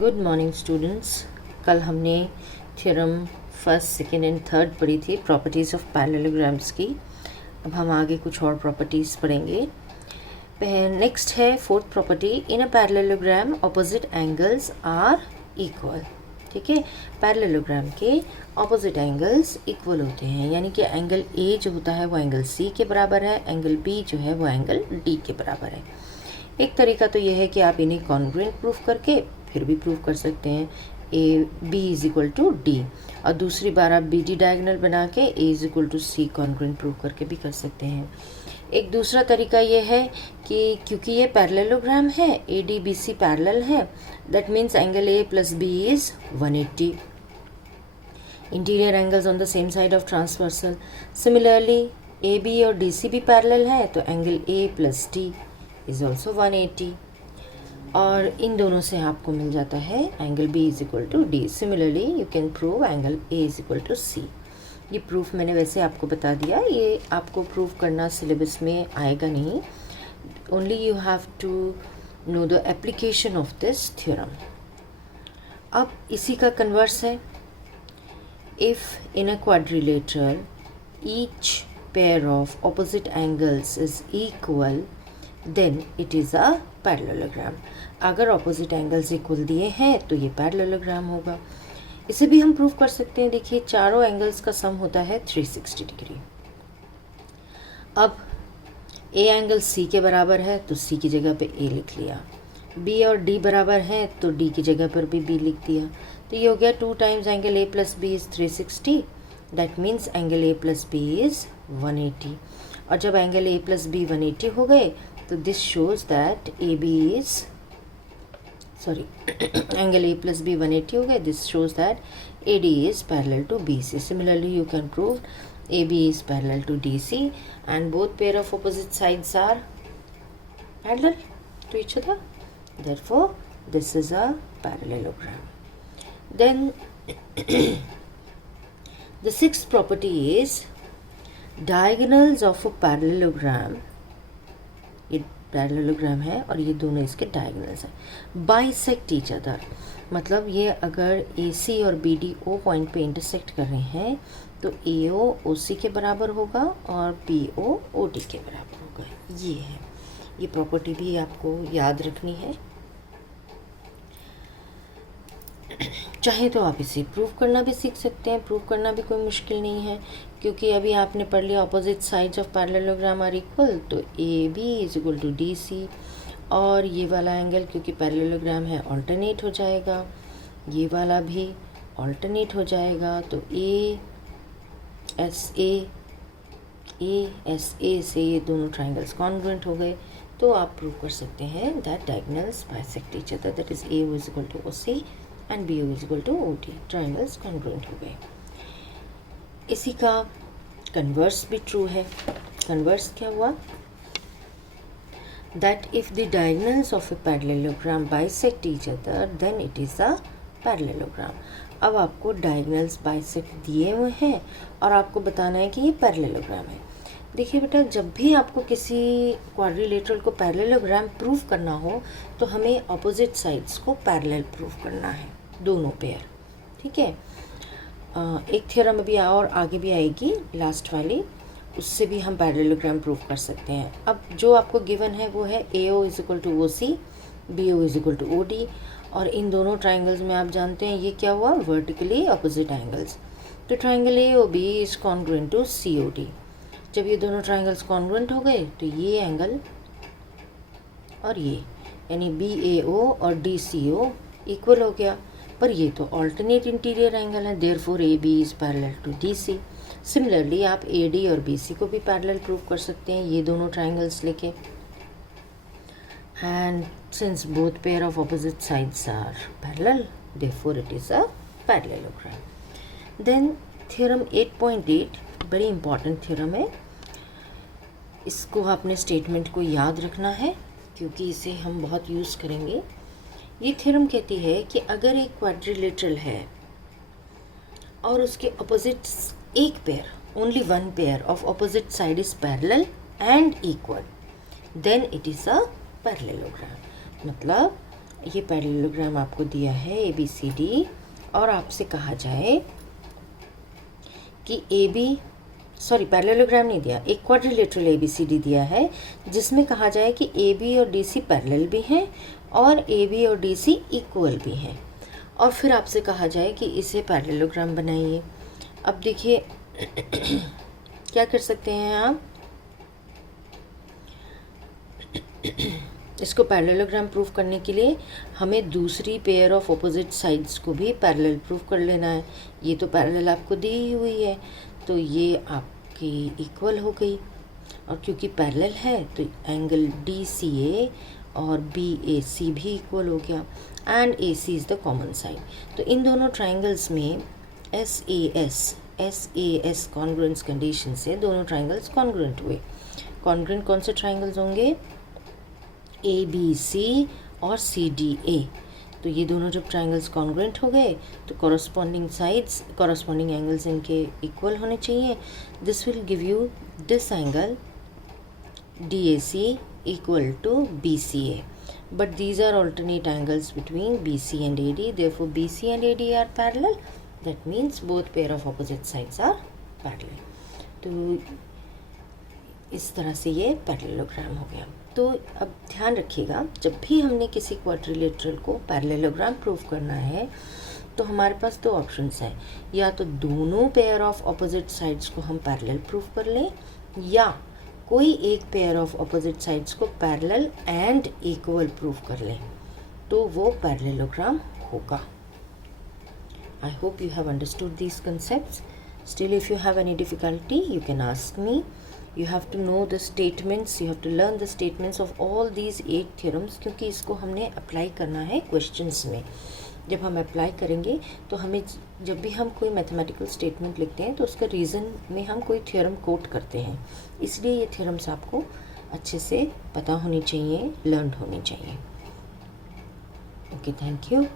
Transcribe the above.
Good morning students. कल हमने theorem first, second and third पढ़ी थी प्रॉपर्टीज़ ऑफ पैरेललोग्राम्स की। अब हम आगे कुछ और प्रॉपर्टीज़ पढ़ेंगे। नेक्स्ट है fourth property, in a parallelogram opposite angles are equal. ठीक है, पैरेललोग्राम के ऑपोजिट एंगल्स इक्वल होते हैं, यानी कि एंगल ए जो होता है वो एंगल सी के बराबर है, एंगल बी जो है वो एंगल डी के बराबर है। एक तरीका तो यह है कि आप इन्हें कॉन्ग्रुएंट प्रूफ करके फिर भी प्रूफ कर सकते हैं A B is equal to D, और दूसरी बार आप बी डी डायगोनल बना के A is equal to C congruent proof करके भी कर सकते हैं। एक दूसरा तरीका ये है कि क्योंकि ये पैरेललोग्राम है, A D B C parallel है, that means angle A plus B is 180। Interior angles on the same side of transversal. Similarly A B और डी सी भी पैरेलल है, तो angle A plus D is also 180, और इन दोनों से आपको मिल जाता है angle B is equal to D. Similarly you can prove angle A is equal to C. ये प्रूफ मैंने वैसे आपको बता दिया, ये आपको प्रूव करना सिलेबस में आएगा नहीं, only you have to know the application of this theorem. अब इसी का कन्वर्स है, if in a quadrilateral each pair of opposite angles is equal then it is a parallelogram. अगर ऑपोजिट एंगल्स इक्वल दिए हैं तो ये पैरेललोग्राम होगा। इसे भी हम प्रूव कर सकते हैं। देखिए, चारों एंगल्स का सम होता है 360 डिग्री। अब ए एंगल सी के बराबर है तो सी की जगह पे ए लिख लिया, बी और डी बराबर है तो डी की जगह पर भी बी लिख दिया, तो ये हो गया 2 times angle A plus B is 360, that means angle A plus B is 180। और जब एंगल ए प्लस बी 180 हो गए तो this shows that A B is angle A plus B 180 हो गए, this shows that A D is parallel to B C. Similarly you can prove A B is parallel to D C and both pair of opposite sides are parallel to each other, therefore this is a parallelogram. Then the sixth property is diagonals of a parallelogram. ये parallelogram है और ये दोनों इसके diagonals हैं, bisect each other. मतलब ये अगर ए सी और बी डी ओ पॉइंट पे इंटरसेक्ट कर रहे हैं तो ए ओ सी के बराबर होगा और बी ओ डी के बराबर होगा। ये है, ये प्रॉपर्टी भी आपको याद रखनी है। चाहे तो आप इसे प्रूव करना भी सीख सकते हैं, प्रूव करना भी कोई मुश्किल नहीं है, क्योंकि अभी आपने पढ़ लिया opposite sides of parallelogram are equal, तो A B is equal to D C, और ये वाला एंगल क्योंकि पैरेललोग्राम है ऑल्टरनेट हो जाएगा, ये वाला भी ऑल्टरनेट हो जाएगा, तो ए एस ए से ये दोनों ट्राइंगल्स कॉन्ग्रुएंट हो गए, तो आप प्रूव कर सकते हैं that diagonals bisect each other, that is A is equal to O C and B is equal to O D, triangles congruent हो गए। इसी का कन्वर्स भी ट्रू है। कन्वर्स क्या हुआ, that if the diagonals of a parallelogram bisect each other than it is a parallelogram. अब आपको डायगोनल्स बाइसेक्ट दिए हुए हैं और आपको बताना है कि ये पैरेललोग्राम है। देखिए बेटा, जब भी आपको किसी क्वाड्रिलेटरल को पैरेललोग्राम प्रूव करना हो तो हमें ऑपोजिट साइड्स को पैरेलल प्रूव करना है, दोनों पेयर। ठीक है, एक थ्योरम अभी और आगे भी आएगी लास्ट वाली, उससे भी हम पैरेललोग्राम प्रूव कर सकते हैं। अब जो आपको गिवन है वो है A O is equal to O C, B O is equal to O D, और इन दोनों ट्राइंगल्स में आप जानते हैं ये क्या हुआ, वर्टिकली ऑपोजिट एंगल्स। तो triangle A O B is congruent to C O D. जब ये दोनों ट्राइंगल्स कॉन्ग्रुएंट हो गए तो ये एंगल और ये, यानी बी ए ओ और डी सी ओ इक्वल हो गया, पर ये तो ऑल्टरनेट इंटीरियर एंगल है, therefore A B is parallel to D C. Similarly आप ए डी और बी सी को भी पैरेलल प्रूव कर सकते हैं ये दोनों ट्राइंगल्स लेके, and since both pair of opposite sides are parallel therefore it is a parallelogram. Then theorem 8.8 बड़ी इंपॉर्टेंट थ्योरम है, इसको आपने स्टेटमेंट को याद रखना है क्योंकि इसे हम बहुत यूज़ करेंगे। ये थ्योरम कहती है कि अगर एक क्वाड्रिलेटरल है और उसके ऑपोजिट्स एक pair, only one pair of opposite side is parallel and equal, then it is a parallelogram. मतलब ये पैरेललोग्राम आपको दिया है ABCD और आपसे कहा जाए कि पैरेललोग्राम नहीं दिया, एक क्वाड्रिलेटरल ABCD दिया है जिसमें कहा जाए कि AB और DC पैरेलल भी हैं और AB और DC इक्वल भी हैं, और फिर आपसे कहा जाए कि इसे पैरेललोग्राम बनाइए। अब देखिए क्या कर सकते हैं आप, इसको पैरेललोग्राम प्रूफ करने के लिए हमें दूसरी पेयर ऑफ ऑपोजिट साइड्स को भी पैरेलल प्रूफ कर लेना है। ये तो पैरेलल आपको दी ही हुई है, तो ये आपकी इक्वल हो गई, और क्योंकि पैरेलल है तो एंगल DCA और BAC भी इक्वल हो गया, and AC is the common side. तो इन दोनों ट्राइंगल्स में SAS कॉन्ग्रुएंस कंडीशन से दोनों ट्राइंगल्स कॉन्ग्रुएंट हुए। कॉन्ग्रुएंट कौन से ट्राइंगल्स होंगे, ABC और CDA। तो ये दोनों जब ट्राइंगल्स कॉन्ग्रुएंट हो गए तो कॉरस्पॉन्डिंग साइड्स, कॉरस्पॉन्डिंग एंगल्स इनके इक्वल होने चाहिए। This will give you this angle DAC equal to BCA, but these are alternate angles between BC and AD, therefore BC and AD are parallel, that means both pair of opposite sides are parallel। तो इस तरह से ये parallelogram हो गया। तो अब ध्यान रखिएगा, जब भी हमने किसी क्वाड्रिलेटरल को पैरेललोग्राम प्रूफ करना है तो हमारे पास दो ऑप्शंस हैं, या तो दोनों पेयर ऑफ ऑपोजिट साइड्स को हम पैरेलल प्रूफ कर लें, या कोई एक पेयर ऑफ ऑपोजिट साइड्स को पैरेलल एंड इक्वल प्रूफ कर लें, तो वो पैरेललोग्राम होगा। I hope you have understood these concepts. Still, if you have any difficulty, you can ask me. You have to know the statements, you have to learn the statements of all these 8 theorems, क्योंकि इसको हमने apply करना है questions में। जब हम apply करेंगे तो हमें, जब भी हम कोई मैथमेटिकल स्टेटमेंट लिखते हैं तो उसका रीज़न में हम कोई थ्योरम कोट करते हैं, इसलिए ये थ्योरम्स आपको अच्छे से पता होनी चाहिए, लर्न होनी चाहिए। Okay, thank you.